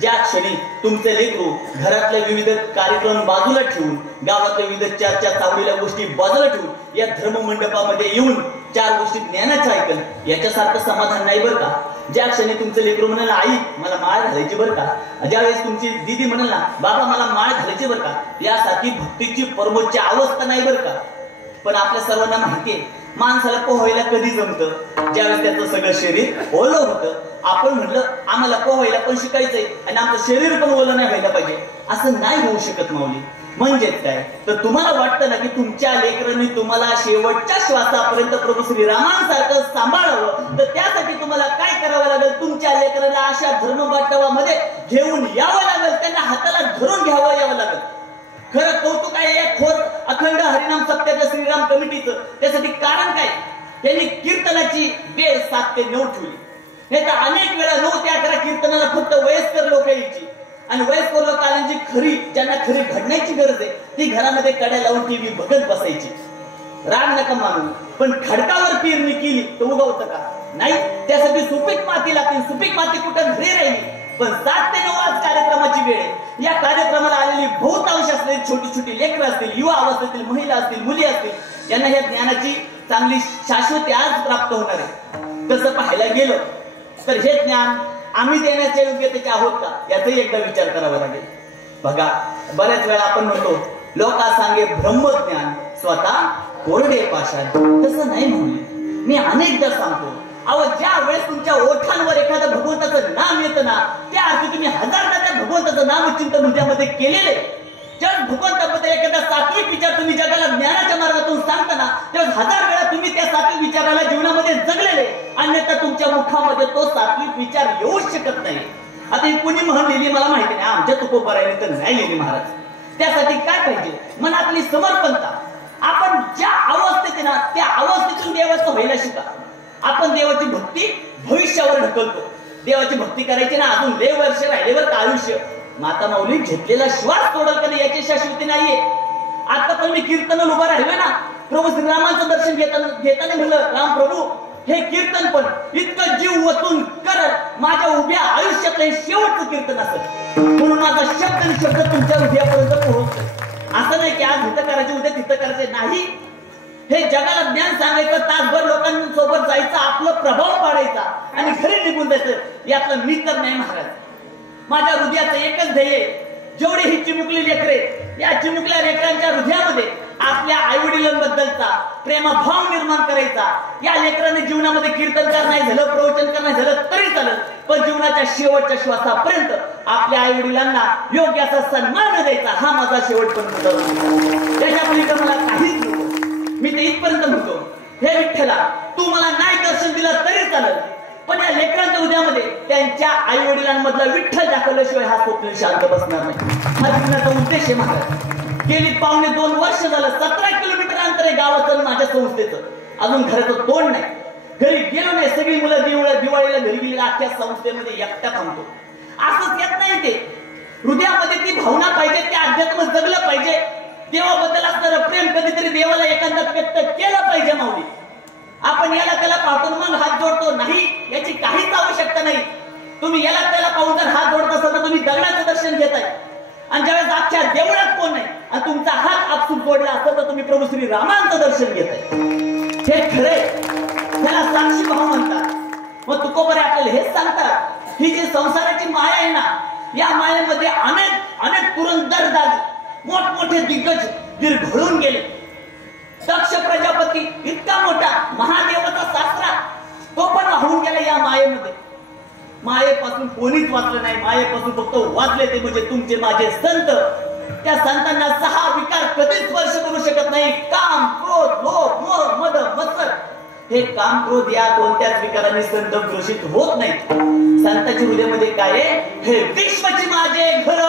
ज्या क्षणी तुमचे लेकरू घरातले विविध कार्यक्रम बाजूला ठेवून, गावातल्या विविध चर्चा चावडील्या गोष्टी बाजूला ठेवून या धर्ममंडपामध्ये येऊन 4 गोष्टी ज्ञानाच्या ऐकल, याच्यासारखं समाधान नाही बरं का. ज्या क्षणी तुमचं लेकरू म्हणाला आई मला माळ घालायची बरं का, ज्यावेळेस तुमची दीदी म्हणाल ना बाबा मला माळ घालायची बरं का, यासाठी भक्तीची परमोच्च अवस्था नाही बरं का. पण आपल्या सर्वांना माहितीये माणसाला पोहायला कधी जमतं, ज्यावेळेस त्याचं सगळं शरीर ओलं होतं. आपण म्हटलं आम्हाला पोहायला पण शिकायचंय आणि आमचं शरीर पण ओलं नाही व्हायला पाहिजे, असं नाही होऊ शकत माऊली. म्हणजेच काय तर तुम्हाला वाटतं ना की तुमच्या लेकरांनी तुम्हाला शेवटच्या श्वासापर्यंत प्रभू श्रीरामांसारखं सांभाळावं, तर त्यासाठी तुम्हाला काय करावं लागेल, तुमच्या लेकराला अशा धर्मबाटवामध्ये घेऊन यावं लागेल, त्यांना हाताला धरून यावं लागेल. खरं कौतुक आहे या थोर अखंड हरिनाम सप्त्याच्या श्रीराम कमिटीचं. त्यासाठी कारण काय, त्यांनी कीर्तनाची वेळ 7 ते 9 ठेवली. नाही तर अनेक वेळा 9 ते 11 कीर्तनाला फक्त वयस्कर लोक यायची आणि वयस्कर लोकांची खरी ज्यांना खरी घडण्याची गरज आहे ती घरामध्ये कड्या लावून टीव्ही बघत बसायची. राग नका मानू, पण खडकावर पेरणी केली तर उगवतं का, नाही. त्यासाठी सुपीक माती लागते. सुपीक माती कुठं घरी राहिली. पण 7 ते 9 आज कार्यक्रमाची वेळ आहे. या कार्यक्रमाला आलेली बहुतांश असलेली छोटी छोटी लेकरं असतील, युवा अवस्थेतील महिला असतील, मुली असतील, यांना या ज्ञानाची चांगली शाश्वती आज प्राप्त होणार आहे. तसं पाहायला गेलं तर हे ज्ञान आम्ही देण्याच्या योग्यतेचे आहोत का, याचाही एकदा विचार करावा लागेल. बघा बऱ्याच वेळा आपण म्हणतो लोका सांगे ब्रह्मज्ञान स्वतः कोरडे पाषाण. तसं नाही म्हणले. मी अनेकदा सांगतो अहो ज्या वेळेस तुमच्या ओठांवर एखादं भगवंताचं नाम येतं ना, त्या अर्थी तुम्ही 1000दा त्या भगवंताचं नामचिंतन हृदयामध्ये केलेले. ज्यावेळेस भगवंताबद्दल एखादा सात्विक विचार तुम्ही जगाला ज्ञानाच्या मार्गातून सांगताना, त्यावेळेस 1000 वेळा तुम्ही त्या सात्विक विचाराला जीवनामध्ये जगलेले, अन्यथा तुमच्या मुखामध्ये तो सात्विक विचार येऊच शकत नाही. आता ही कोणी म्हण लिहिली मला माहिती नाही, आमच्या तुकोबारायने तर नाही लिहिली महाराज. त्यासाठी काय पाहिजे, मनातली समर्पणता. आपण ज्या अवस्थेत ना त्या अवस्थेतून देवाचं व्हायला शिका. आपण देवाची भक्ती भविष्यावर ढकलतो. देवाची भक्ती करायची ना अजून लय वर्ष राहिलेवर आयुष्य. माता माऊली घेतलेला श्वास तोडल का नाही याची शाश्वती नाहीये. आता पण मी कीर्तनाला उभा राहिलो ना, प्रभू श्रीरामांचं दर्शन घेताना म्हणलं राम प्रभू हे कीर्तन पण इतकं जीव वतून करत माझ्या उभ्या आयुष्यातलं हे शेवटचं कीर्तन असेल, म्हणून माझा शब्द आणि शब्द तुमच्या हृदयापर्यंत पोहोचतो. असं नाही की आज इथं करायचे उद्या तिथं करायचे नाही. हे जगाला ज्ञान सांगायचं, तासभर लोकांसोबत जायचं, आपला प्रभाव पाडायचा आणि घरी निघून जायचं, यातलं मी तर नाही महाराज. माझ्या हृदयाचं एकच ध्येय, जेवढे ही चिमुकली लेकरे, या चिमुकल्या लेकरांच्या हृदयामध्ये आपल्या आईवडिलांबद्दलचा प्रेमभाव निर्माण करायचा. या लेकरांनी जीवनामध्ये कीर्तन कर नाही झालं, प्रवचन कर नाही झालं तरी चालेल, पण जीवनाच्या शेवटच्या श्वासापर्यंत आपल्या आईवडिलांना योग्य असा सन्मान द्यायचा, हा माझा शेवटपर्यंत. त्याच्या पलीकडे मला काहीच नको. मी ते इथपर्यंत म्हणतो, हे विठ्ठला तू मला नाही दर्शन दिलं तरी चालेल, पण या लेकरांच्या हृदयामध्ये त्यांच्या आई वडिलांमधला विठ्ठल दाखवल्याशिवाय हा स्वप्न शांत बसणार नाही. हा जीवनाचा उद्देश आहे महाराज. गेली 2.5 वर्ष झालं 17 किलोमीटर अंतर आहे गावाचं माझ्या संस्थेचं, अजून घराचं तोंड नाही, घरी गेलो नाही. सगळी मुलं दिवाळीला घरी गेलेली अख्ख्या संस्थेमध्ये एकटा थांबतो. असंच येत नाही. ते हृदयामध्ये ती भावना पाहिजे, ते अध्यात्म जगलं पाहिजे. देवाबद्दल असणारं प्रेम कधीतरी देवाला एखादा व्यक्त केलं पाहिजे माऊली. आपण याला त्याला पाहून मग हात जोडतो नाही, याची काहीच आवश्यकता नाही. तुम्ही याला त्याला पाहून जर हात जोडत असाल तर तुम्ही दगडाचं दर्शन घेताय, आणि ज्यावेळेस अख्ख्या देवळात कोण नाही आणि तुमचा हात आपसून जोडला असेल तर तुम्ही प्रभू श्री रामांचं दर्शन घेताय. हे खरे, त्याला साक्षी भाव म्हणतात. मग तुकोबरे आपल्याला हेच सांगतात, ही जी संसाराची माया आहे ना, या मायेमध्ये अनेक पुरंदर दाग मोठमोठे दिग्गज विरघळून गेले. दक्ष प्रजापती इतका मोठा महादेवाचा सासरा, तो पण वाहून गेला या मायेमध्ये. मायेपासून कोणीच वाचलं नाही. मायेपासून फक्त वाचले ते म्हणजे तुमचे माझे संत. त्या संतांना 6 विकार कधीच स्पर्श करू शकत नाही. काम, क्रोध, लोभ, मोह, मद, मत्सर. हे काम, क्रोध या कोणत्याच विकारांनी संत ग्रसित होत नाही. संतांच्या हृदयामध्ये काय आहे, हे विश्वची माझे घर,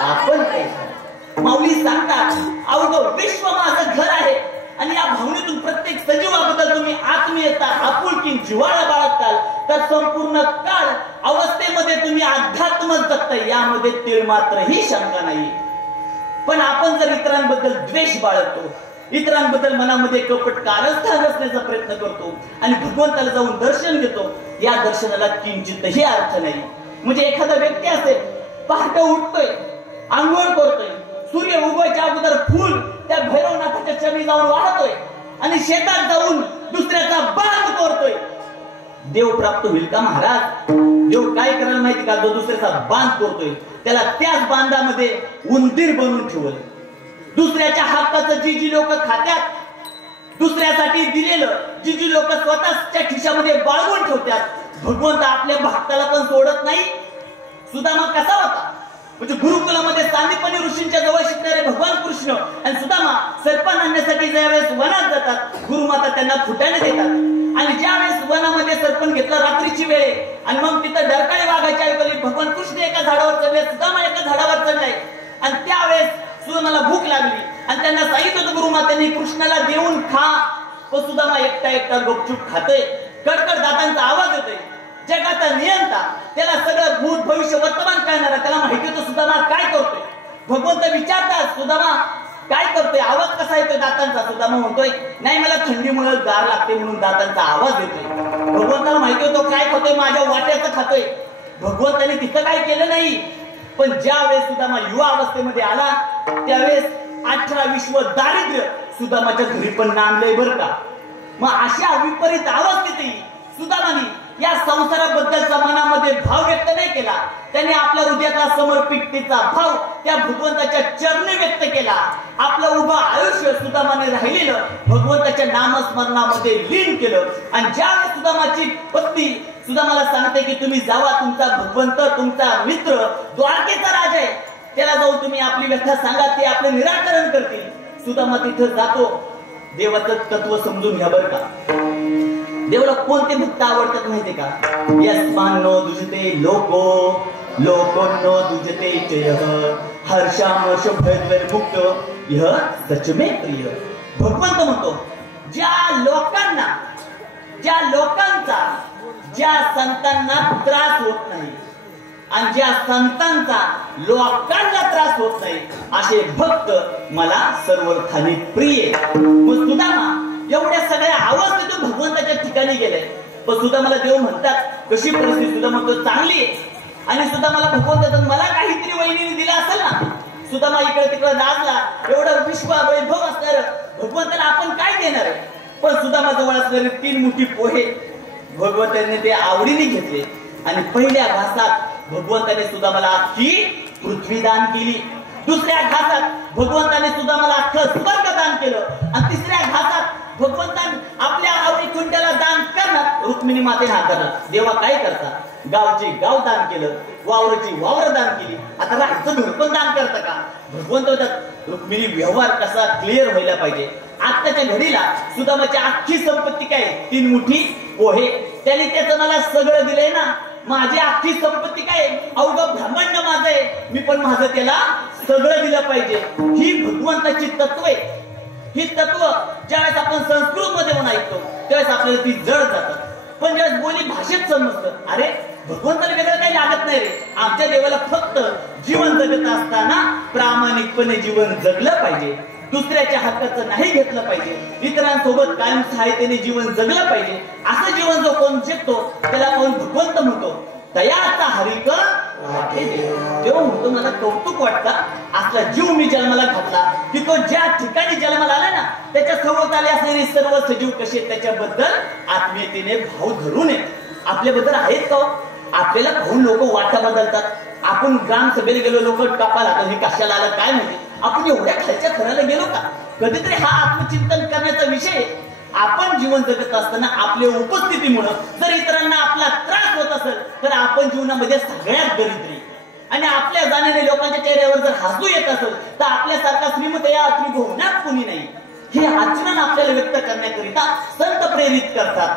आपण माऊली सांगतात अवघं विश्व माझं घर आहे. आणि या भावनेतून प्रत्येक सजीवाबद्दल तुम्ही आत्मीयता, आपुलकी, जिव्हाळा बाळगताल तर संपूर्ण काळ अवस्थेमध्ये तुम्ही अध्यात्म जगताय, यामध्ये तीळ मात्र ही शंका नाही. पण आपण जर इतरांबद्दल द्वेष बाळगतो, इतरांबद्दल मनामध्ये कपट कारस्थान असण्याचा प्रयत्न करतो आणि भगवंताला जाऊन दर्शन घेतो, या दर्शनाला किंचितही अर्थ नाही. म्हणजे एखादा व्यक्ती असेल, पहाटे उठतोय, आंघोळ करतोय, सूर्य उगवायच्या अगोदर फूल त्या भैरवनाथाच्या चरणी जाऊन वाहतोय आणि शेतात जाऊन दुसऱ्याचा बांध करतोय, देव प्राप्त होईल का महाराज? देव काय करायला माहिती का? जो दुसऱ्याचा बांध करतोय त्याला त्याच बांधामध्ये उंदीर बनवून ठेवल. दुसऱ्याच्या हक्काचं जी जी लोक खात्यात, दुसऱ्यासाठी दिलेलं जी जी लोक स्वतःच्या खिशामध्ये बाळगून ठेवतात, भगवंत आपल्या भक्ताला पण सोडत नाही. सुदामा कसा होता? म्हणजे गुरुकुलामध्ये सांदीपनी ऋषींच्या जवळ शिकणारे भगवान कृष्ण आणि सुदामा सर्पण आणण्यासाठी ज्यावेळेस वनात जातात, गुरुमाता त्यांना फुटाणे देतात आणि ज्यावेळेस वनामध्ये सरपण घेतलं रात्रीची वेळ आणि मग तिथं डरकाळी वाघाची ऐकली, भगवान कृष्ण एका झाडावर चढले, सुदामा एका झाडावर चढलाय आणि त्यावेळेस सुदामाला भूक लागली आणि त्यांना सांगितलं होतं गुरुमात्यांनी कृष्णाला देऊन खा, तो सुदामा एकटा एकटा गपचूप खातोय. कडकड दातांचा आवाज येतोय. जगाचा नियंता, त्याला सगळं भूत भविष्य वर्तमान कळणार, त्याला माहिती होतं सुदामा काय करतोय. भगवंत विचारतात, सुदामा काय करतोय? आवाज कसा येतोय दातांचा? सुदामा म्हणतोय, नाही मला थंडीमुळे गार लागते म्हणून दातांचा आवाज येतोय. भगवंताला माहिती होतं काय खातोय, माझ्या वाट्याचं खातोय. भगवंताने तिथं काय केलं नाही. पण ज्या वेळेस सुदामा युवा अवस्थेमध्ये आला त्यावेळेस 18 दारिद्र्य सुदामाच्या घरी पण नांदलंय बरं का. मग अशा विपरीत अवस्थेतही सुदामाने या संसाराबद्दलचा मनामध्ये भाव व्यक्त नाही केला. त्याने आपल्या हृदयातला समर्पिततेचा भाव त्या भगवंताच्या चरणी व्यक्त केला. आपलं उभं आयुष्य सुदामाने राहिलेलं भगवंताच्या नामस्मरणामध्ये लीन केलं. आणि ज्यावेळेस सुदामाची पत्नी सुदामाला सांगते की तुम्ही जावा, तुमचा भगवंत, तुमचा मित्र द्वारकेचा राजा आहे, त्याला जाऊन तुम्ही आपली व्यथा सांगा, ते आपले निराकरण करतील. सुदामा तिथं जातो. देवाचं तत्व समजून घ्या बरं का. देवाला कोणते भक्त आवडतात माहितीये का? यस्मानो दुजते लोको लोकोन्नो दुजते चयः हर्षामश भयद्वैर्मुक्त यह सचमे प्रिय. भगवंत म्हणतो, ज्या लोकांचा ज्या संतांना त्रास होत नाही आणि ज्या संतांचा लोकांना त्रास होत नाही असे भक्त मला सर्वर्थाने प्रिय. मग सुदामा एवढ्या सगळ्या अवस्थेतून भगवंताच्या ठिकाणी गेले. पण सुद्धा मला देव म्हणतात कशी परिस्थिती? सुद्धा म्हणतो चांगली आहे. आणि सुद्धा मला भगवंताचं मला काहीतरी वहिनीने दिला असेल ना. सुद्धा मला इकडे तिकडे लाजला, एवढं विश्व वैभव असणार भगवंताला आपण काय देणार आहे? पण सुद्धा माझ्या जवळ असलेले 3 मुठी पोहे भगवंताने ते आवडीने घेतले आणि पहिल्या घासात भगवंताने सुद्धा मला अख्खी पृथ्वी दान केली. दुसऱ्या घासात भगवंताने सुद्धा मला अख्खं स्वर्ग दान केलं आणि तिसऱ्या घासात भगवंतान आपल्या आवडीखुंट्याला दान करणार रुक्मिणी मातेने हाताळलं. देवा काय करता? गावचे गाव दान केलं, वावराची वावर दान केली, आता राहायचं घर पण दान करता का? भगवंत होतात रुक्मिणी व्यवहार कसा क्लिअर व्हायला पाहिजे. आत्ताच्या घडीला सुदामाची अख्खी संपत्ती काय? 3 मुठी पोहे. त्याने त्याचं मला सगळं दिलंय ना. माझी अख्खी संपत्ती काय? अवघं ब्रह्मांड माझं आहे, मी पण माझं त्याला सगळं दिलं पाहिजे. ही भगवंताची तत्व आहे. ही तत्व ज्यावेळेस आपण संस्कृत मध्ये म्हणून ऐकतो त्यावेळेस आपल्याला ती जड जातात. पण ज्यावेळेस बोली भाषेत समजतं, अरे भगवंताला वेगळं काही लागत नाही रे. आमच्या देवाला फक्त जीवन जगत असताना प्रामाणिकपणे जीवन जगलं पाहिजे, दुसऱ्याच्या हक्काचं नाही घेतलं पाहिजे, इतरांसोबत कायम सहायतेने जीवन जगलं पाहिजे. असं जीवन जो कोण जगतो त्याला कोण भगवंत म्हणतो. दयाचा हरिक देव म्हणतो मला कौतुक वाटतं असला जीव मी जन्माला घातला की तो ज्या ठिकाणी जन्माला आला ना त्याच्या सभोवत आले असलेले सर्व सजीव कसे त्याच्याबद्दल आत्मीयतेने भाव धरून येत. आपल्याबद्दल आहेत का? आपल्याला पाहून लोक वाटा बदलतात. आपण ग्रामसभेला गेलो, लोक कापाला हे कशाला आलं काय माहिती. आपण एवढ्या खालच्या थराला गेलो का? कधीतरी हा आत्मचिंतन करण्याचा विषय. आपण जीवन जगत असताना आपल्या उपस्थितीमुळे जर इतरांना आपला त्रास होत असेल तर आपण जीवनामध्ये सगळ्यात दरिद्री आणि आपल्या जाण्याने लोकांच्या चेहऱ्यावर जर हसू येत असेल तर आपल्यासारखा श्रीमंत या त्रिभुवनात कोणी नाही. हे आचरण आपल्याला व्यक्त करण्याकरिता संत प्रेरित करतात.